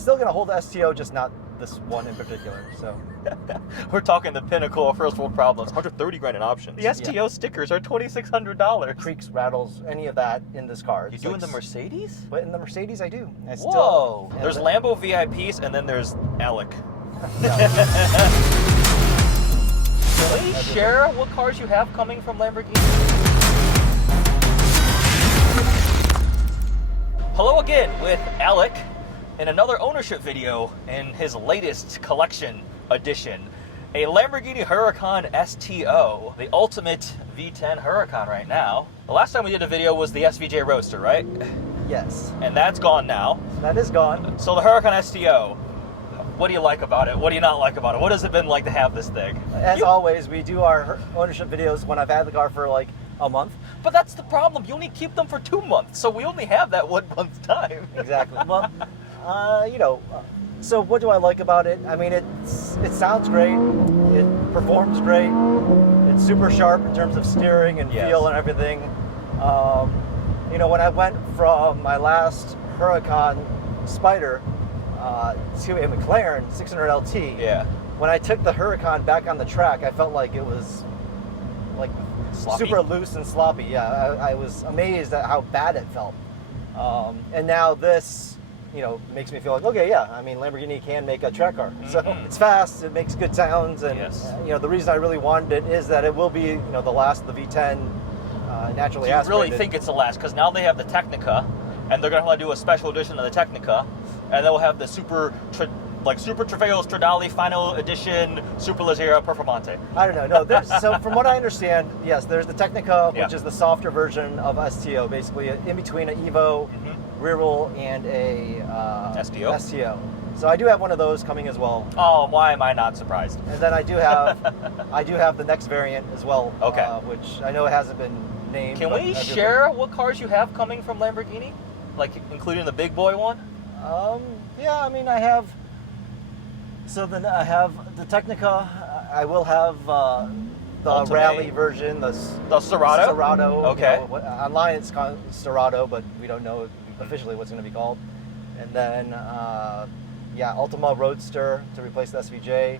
Still going to hold the STO, just not this one in particular. So we're talking the pinnacle of first world problems. 130 grand in options. The STO stickers are $2,600. Creaks, rattles, any of that in this car. You do in the Mercedes? But in the Mercedes, I do. Whoa! There's Lambo VIPs, and then there's Alec. Please share what cars you have coming from Lamborghini. Hello again with Alec in another ownership video in his latest collection edition. A Lamborghini Huracan STO, the ultimate V10 Huracan right now. The last time we did a video was the SVJ Roadster, right? Yes. And that's gone now. That is gone. So the Huracan STO, what do you like about it? What do you not like about it? What has it been like to have this thing? As always, we do our ownership videos when I've had the car for like a month. But that's the problem. You only keep them for 2 months, so we only have that 1 month's time. Exactly. Well, so what do I like about it? I mean, it sounds great. It performs great. It's super sharp in terms of steering and feel and everything. When I went from my last Huracan Spider to a McLaren 600 LT, when I took the Huracan back on the track, I felt like it was like sloppy. Super loose and sloppy. Yeah, I was amazed at how bad it felt. And now this, makes me feel like, okay, yeah, I mean, Lamborghini can make a track car. So it's fast, it makes good sounds, and the reason I really wanted it is that it will be, the last of the V10 naturally aspirated. You really think it's the last, because now they have the Technica, and they're going to want to do a special edition of the Technica, and they'll have the Super Trofeo Stradale Final Edition Super Leggera Performante. I don't know. No, so from what I understand, yes, there's the Technica, which is the softer version of STO, basically in between an Evo, rear wheel, and a STO. So I do have one of those coming as well. Oh, why am I not surprised? And then I do have the next variant as well. Okay. Which I know it hasn't been named. Can we share what cars you have coming from Lamborghini, like including the big boy one? Yeah, I mean, I have. So then I have the Technica. I will have the Ultimate. rally version, the Serato. Serato. Okay. Online it's called Serato, but we don't know officially what's going to be called. And then Ultima Roadster to replace the SVJ.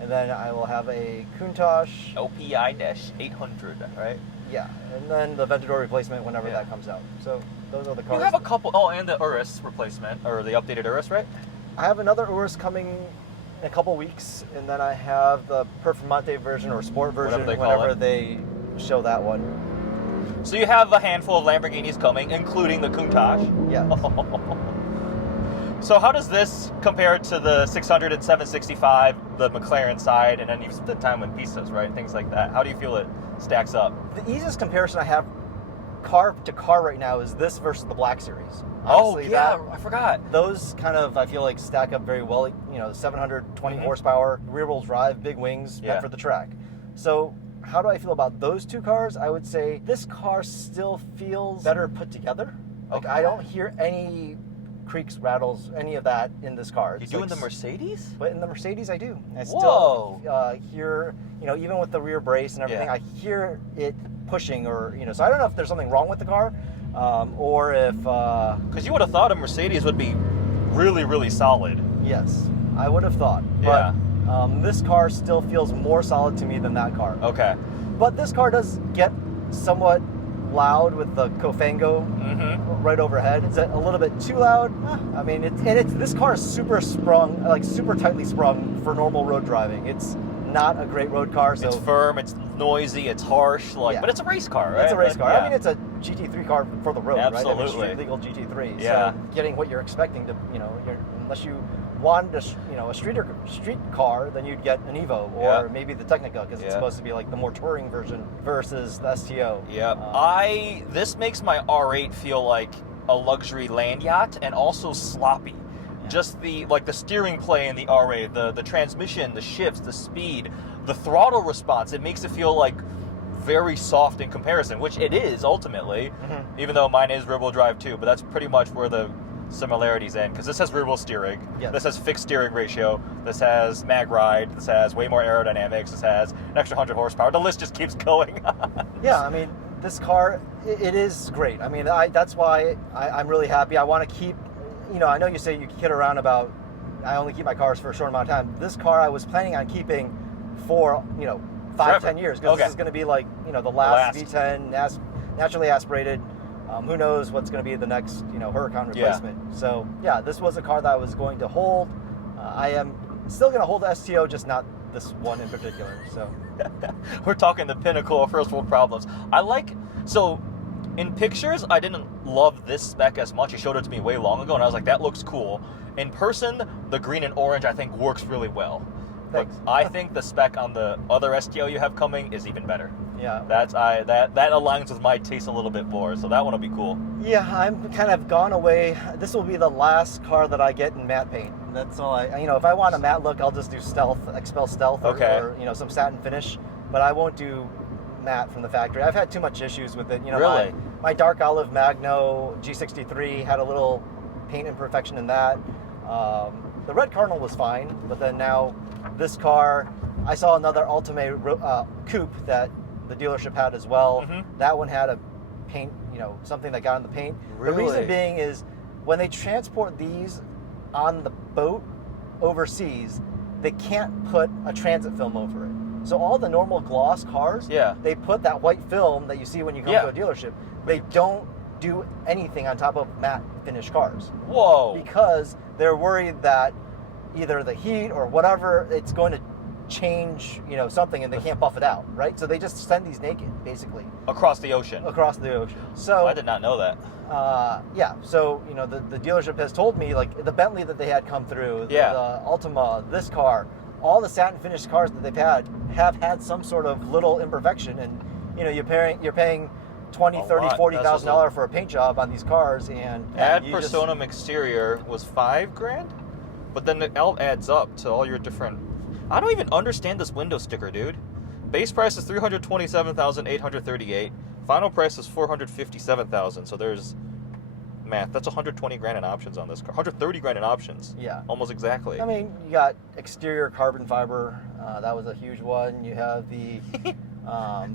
And then I will have a Countach. OPI-800, right? Yeah, and then the Aventador replacement whenever that comes out. So those are the cars. You have a couple. Oh, and the Urus replacement, or the updated Urus, right? I have another Urus coming in a couple weeks, and then I have the Performante version or Sport version whenever they show that one. So you have a handful of Lamborghinis coming, including the Countach. Yeah. So how does this compare to the 600 and 765, the McLaren side, and then you've spent time with Pistas, right? Things like that. How do you feel it stacks up? The easiest comparison I have car to car right now is this versus the Black Series. Honestly, I forgot. Those kind of, I feel like, stack up very well. 720 horsepower, rear-wheel drive, big wings, meant for the track. So how do I feel about those two cars? I would say this car still feels better put together. Like, I don't hear any creaks, rattles, any of that in this car. You do in the Mercedes? But in the Mercedes, I do. I still hear, even with the rear brace and everything, I hear it pushing so I don't know if there's something wrong with the car or if... Because you would have thought a Mercedes would be really, really solid. Yes, I would have thought. But this car still feels more solid to me than that car. Okay. But this car does get somewhat loud with the Cofango right overhead. Is it a little bit too loud? I mean, this car is super sprung, like super tightly sprung for normal road driving. It's not a great road car. So it's firm, it's noisy, it's harsh, but it's a race car, right? It's a race car. I mean, it's a GT3 car for the road, Absolutely. right? I mean, legal GT3. Yeah. So getting what you're expecting to, unless you want a street car, then you'd get an Evo or maybe the Technica because it's supposed to be like the more touring version versus the STO. Yeah. This makes my R8 feel like a luxury land yacht and also sloppy. Just the steering play in the R8, the transmission, the shifts, the speed, the throttle response, it makes it feel like very soft in comparison, which it is ultimately, even though mine is rear-wheel drive too, but that's pretty much where the similarities end, because this has rear-wheel steering, this has fixed steering ratio, this has mag ride, this has way more aerodynamics, this has an extra 100 horsepower. The list just keeps going on. Yeah, I mean, this car, it is great. I mean, that's why I'm really happy. I want to keep, I know you say you kid around about I only keep my cars for a short amount of time. This car I was planning on keeping for 5-10 years because this is going to be like the last V10 naturally aspirated. Who knows what's going to be the next Huracan replacement. Yeah. So yeah, this was a car that I was going to hold. I am still going to hold the STO, just not this one in particular. So we're talking the pinnacle of first world problems. So in pictures, I didn't love this spec as much. You showed it to me way long ago, and I was like, that looks cool. In person, the green and orange I think works really well. Thanks. But I think the spec on the other STO you have coming is even better. Yeah. That aligns with my taste a little bit more, so that one will be cool. Yeah, I'm kind of gone away. This will be the last car that I get in matte paint. That's all if I want a matte look, I'll just do Expel Stealth or some satin finish, but I won't do matte from the factory. I've had too much issues with it. Really? My dark olive Magno G63 had a little paint imperfection in that. The red Cardinal was fine, but then now this car, I saw another Ultimate coupe that the dealership had as well. Mm-hmm. That one had a paint, something that got in the paint. Really? The reason being is when they transport these on the boat overseas, they can't put a transit film over it. So all the normal gloss cars, they put that white film that you see when you come to a dealership. They don't do anything on top of matte finished cars. Whoa! Because they're worried that either the heat or whatever, it's going to change, something, and they can't buff it out, right? So they just send these naked, basically. Across the ocean. So I did not know that. So the dealership has told me, like the Bentley that they had come through, the Altima, this car, all the satin finished cars that they've have had some sort of little imperfection, and you're paying $20,000, $30,000, $40,000 for a paint job on these cars, and ad personam exterior was $5,000, but then it all adds up to all your different. I don't even understand this window sticker, dude. Base price is $327,838. Final price is $457,000. So there's math. That's $120,000 in options on this car. $130,000 in options. Yeah, almost exactly. I mean, you got exterior carbon fiber. That was a huge one. You have the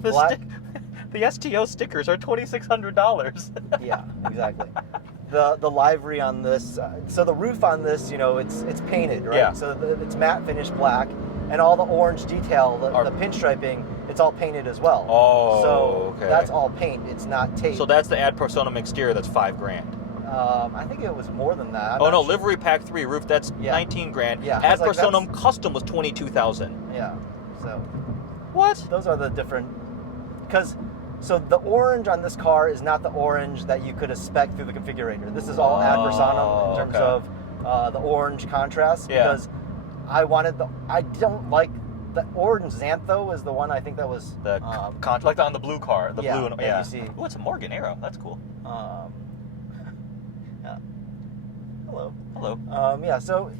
black. The STO stickers are $2,600. Yeah, exactly. The livery on this, so the roof on this, it's painted, right? Yeah. So it's matte finish black, and all the orange detail, the pinstriping, it's all painted as well. Oh, so okay. That's all paint. It's not tape. So that's the ad personam exterior. That's $5,000. I think it was more than that. Oh no, sure. Livery pack 3 roof. That's $19,000. Yeah. Ad personam custom was $22,000. Yeah. So. What? Those are the different, So the orange on this car is not the orange that you could spec through the configurator. This is all ad personam in terms of the orange contrast. Yeah. Because I don't like the orange Xantho is the one I think that was the like on the blue car, the blue and you see. Oh, it's a Morgan Arrow. That's cool. Hello. So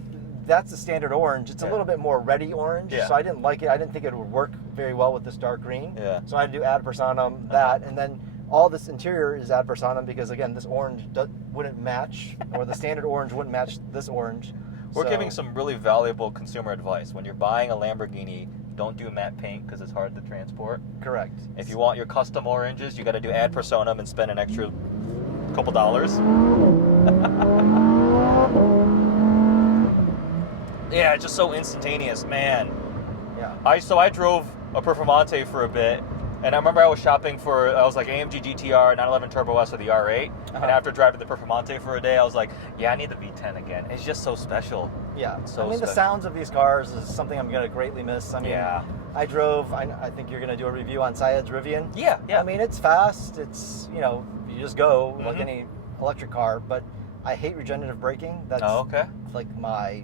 that's the standard orange. It's a little bit more reddy orange, so I didn't like it. I didn't think it would work very well with this dark green. Yeah. So I had to do ad personam that, and then all this interior is ad personam because again, this orange wouldn't match, or the standard orange wouldn't match this orange. We're giving some really valuable consumer advice. When you're buying a Lamborghini, don't do matte paint because it's hard to transport. Correct. If you want your custom oranges, you got to do ad personam and spend an extra couple dollars. Yeah, it's just so instantaneous, man. Yeah. I drove a Performante for a bit, and I remember I was shopping for like AMG GTR 911 Turbo S or the R8, and after driving the Performante for a day, I was like, yeah, I need the V10 again. It's just so special. Yeah. So the sounds of these cars is something I'm going to greatly miss. I mean, I drove. I think you're going to do a review on Syed's Rivian. Yeah. I mean, it's fast. It's you just go like any electric car, but I hate regenerative braking. That's like my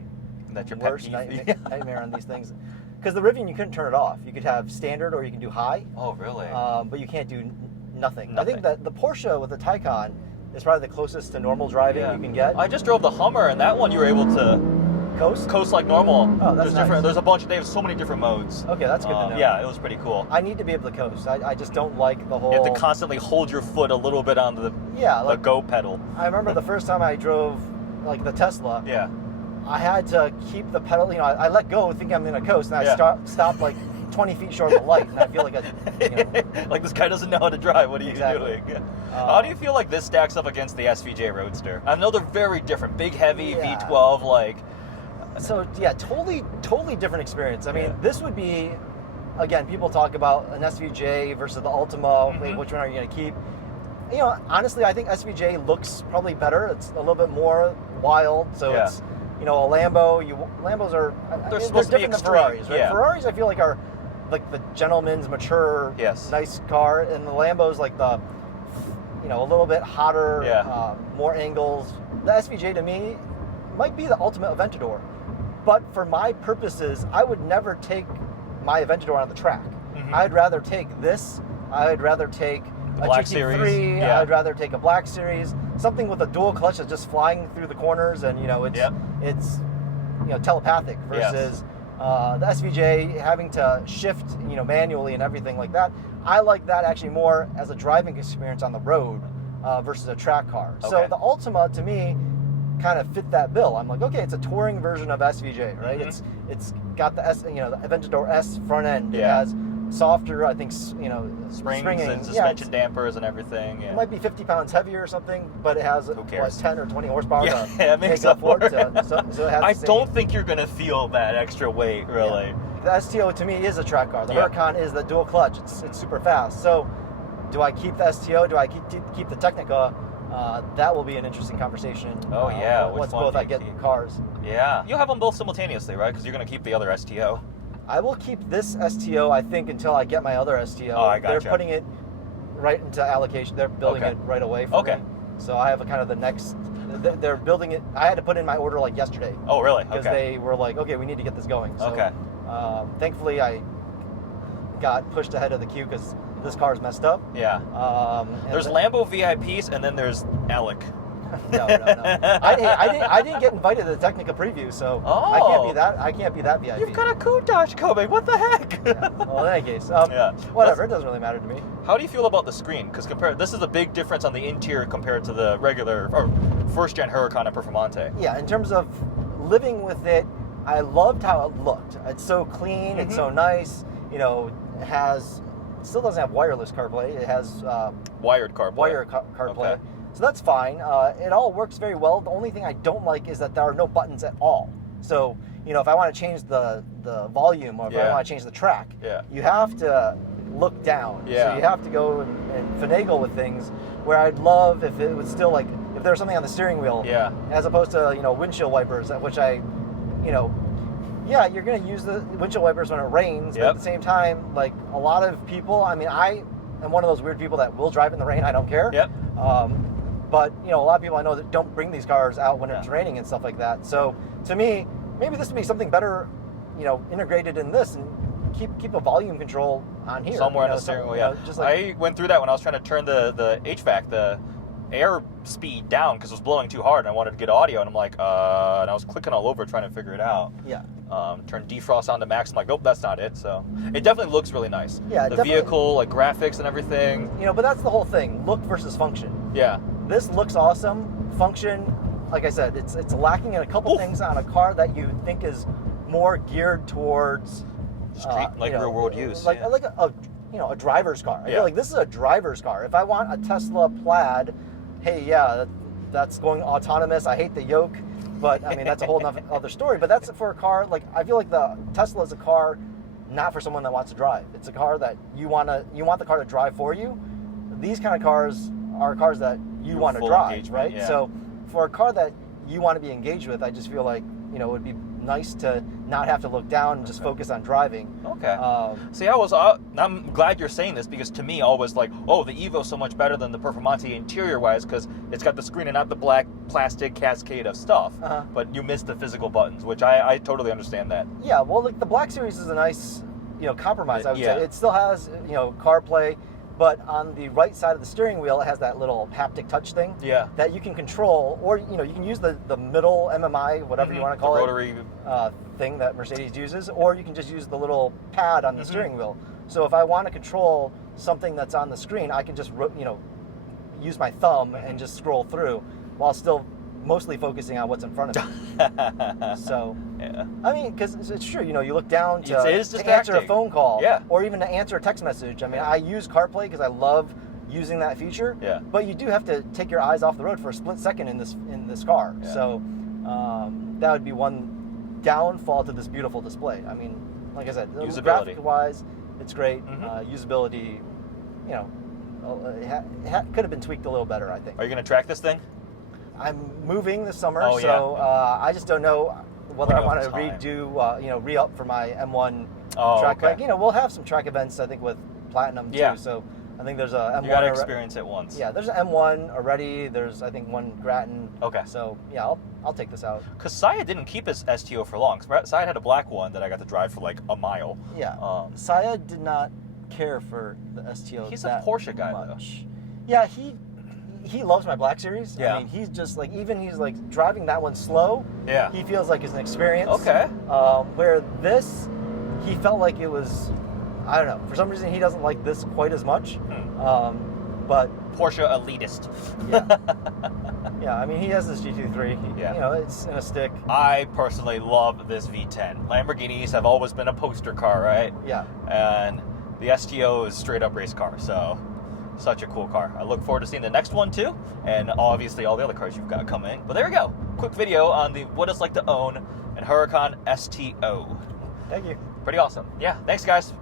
worst nightmare on these things. Because the Rivian, you couldn't turn it off. You could have standard or you can do high. Oh, really? But you can't do nothing. I think that the Porsche with the Taycan is probably the closest to normal driving you can get. I just drove the Hummer, and that one you were able to coast like normal. Oh, that's nice. There's a bunch. They have so many different modes. Okay, that's good to know. Yeah, it was pretty cool. I need to be able to coast. I just don't like the whole. You have to constantly hold your foot a little bit on the go pedal. I remember the first time I drove like the Tesla. Yeah. I had to keep the pedal. I let go thinking I'm going to coast, and I stopped like 20 feet short of the light, and I feel like like this guy doesn't know how to drive. What are you Exactly. doing? How do you feel like this stacks up against the SVJ Roadster? I know they're very different. Big, heavy, V12, like. So yeah, totally different experience. I mean, this would be, again, people talk about an SVJ versus the Ultima. Which one are you going to keep? You know, honestly, I think SVJ looks probably better. It's a little bit more wild. So it's, you know, a Lambo. Lambos are they're different supposed to be than extreme. Ferraris, right? Ferraris, I feel like are like the gentleman's mature, nice car, and the Lambo's like the, you know, a little bit hotter, more angles. The SVJ to me might be the ultimate Aventador. But for my purposes, I would never take my Aventador on the track. I'd rather take this. I'd rather take a Black GT3. Series. I'd rather take a Black Series. Something with a dual clutch that's just flying through the corners, and you know it's you know, telepathic versus the SVJ having to shift, you know, manually and everything like that. I like that actually more as a driving experience on the road versus a track car. So the Ultima to me kind of fit that bill. I'm like, okay, it's a touring version of SVJ, right? It's got the the Aventador S front end. It has softer, I think, you know, springs springing and suspension dampers and everything. It might be 50 pounds heavier or something, but it has Who cares? 10 or 20 horsepower. It makes up for it. So it has I don't think you're gonna feel that extra weight, really. The STO to me is a track car. The Huracan is the dual clutch. It's super fast. So, do I keep the STO? Do I keep the Technica? That will be an interesting conversation. Oh yeah, once both I get cars. Yeah, you'll have them both simultaneously, right? Because you're gonna keep the other STO. I will keep this STO, I think, until I get my other STO. Oh, I gotcha. They're putting it right into allocation. They're building it right away for me. So I have a kind of the next. They're building it. I had to put in my order like yesterday. Oh, really? Because they were like, okay, we need to get this going. So, thankfully, I got pushed ahead of the queue because this car is messed up. Yeah. There's Lambo VIPs, and then there's Alec. No. I didn't get invited to the Technica preview, so I can't be that VIP. You've got a Countach coming. What the heck? Well, in any case, whatever. It doesn't really matter to me. How do you feel about the screen? Because this is a big difference on the interior compared to the regular or first-gen Huracan and Performante. Yeah, in terms of living with it, I loved how it looked. It's so clean. It's so nice. You know, it still doesn't have wireless CarPlay. It has wired CarPlay. Wired CarPlay. So that's fine. It all works very well. The only thing I don't like is that there are no buttons at all. So, you know, if I want to change the volume or if I want to change the track, you have to look down. So you have to go and finagle with things, where I'd love if it was still like, if there was something on the steering wheel, as opposed to, you know, windshield wipers, which you're going to use the windshield wipers when it rains, but at the same time, like a lot of people, I mean, I am one of those weird people that will drive in the rain. I don't care. But, you know, a lot of people I know that don't bring these cars out when it's raining and stuff like that. So, to me, maybe this would be something better, you know, integrated in this, and keep a volume control on here. Somewhere on the steering wheel, just like, I went through that when I was trying to turn the HVAC, the air speed down because it was blowing too hard, and I wanted to get audio, and I'm like, and I was clicking all over trying to figure it out. Turn defrost on to max. I'm like, nope, that's not it. So it definitely looks really nice. The vehicle, like graphics and everything. You know, but that's the whole thing: look versus function. This looks awesome. Function, like I said, it's lacking in a couple things on a car that you think is more geared towards street, like real world use, like a driver's car. I feel like this is a driver's car. If I want a Tesla Plaid, hey, that's going autonomous. I hate the yoke, but I mean that's a whole other story. But that's for a car like, I feel like the Tesla is a car not for someone that wants to drive. It's a car that you want the car to drive for you. These kind of cars are cars that you want to drive, right? So for a car that you want to be engaged with, I just feel like, you know, it would be nice to not have to look down and just focus on driving. See, I'm glad you're saying this, because to me, I was like, oh, the Evo's so much better than the Performante interior-wise because it's got the screen and not the black plastic cascade of stuff. But you missed the physical buttons, which I totally understand that. Yeah, well, like the Black Series is a nice, you know, compromise. I would say it still has, you know, CarPlay. But on the right side of the steering wheel, it has that little haptic touch thing that you can control, or, you know, you can use the middle MMI, whatever you want to call the rotary thing that Mercedes uses, or you can just use the little pad on the steering wheel. So if I want to control something that's on the screen, I can just, you know, use my thumb and just scroll through while still mostly focusing on what's in front of me. So, yeah. I mean, because it's true, you know, you look down to It is answer a distracting. phone call, Yeah. or even to answer a text message. I mean, I use CarPlay because I love using that feature. Yeah. But you do have to take your eyes off the road for a split second in this car. Yeah. So that would be one downfall to this beautiful display. I mean, like I said, Usability. graphic-wise, it's great. Mhm. Usability, you know, could have been tweaked a little better, I think. Are you going to track this thing? I'm moving this summer, Oh, so I just don't know whether I Right want on to time. redo, you know, re-up for my M1 Oh, track. okay. Like, you know, we'll have some track events, I think, with Platinum too. Yeah. So I think there's a M1. You got to experience it once. Yeah, there's an M1 already. There's, I think, one Grattan. Okay. So yeah, I'll take this out. Because Saya didn't keep his STO for long. Saya had a black one that I got to drive for like a mile. Yeah. Saya did not care for the STO. He's a that Porsche guy, much. Yeah, he loves my Black Series. Yeah. I mean, he's just like, even he's like driving that one slow. Yeah. He feels like it's an experience. Okay. Where this, he felt like it was, I don't know. For some reason, he doesn't like this quite as much. But Porsche elitist. yeah, yeah. I mean, he has this GT3. Yeah. You know, it's in a stick. I personally love this V10. Lamborghinis have always been a poster car, right? Yeah. And the STO is straight up race car, so such a cool car. I look forward to seeing the next one too, and obviously all the other cars you've got coming. But there we go. Quick video on the what it's like to own an Huracan STO. Thank you. Pretty awesome. Yeah, thanks guys.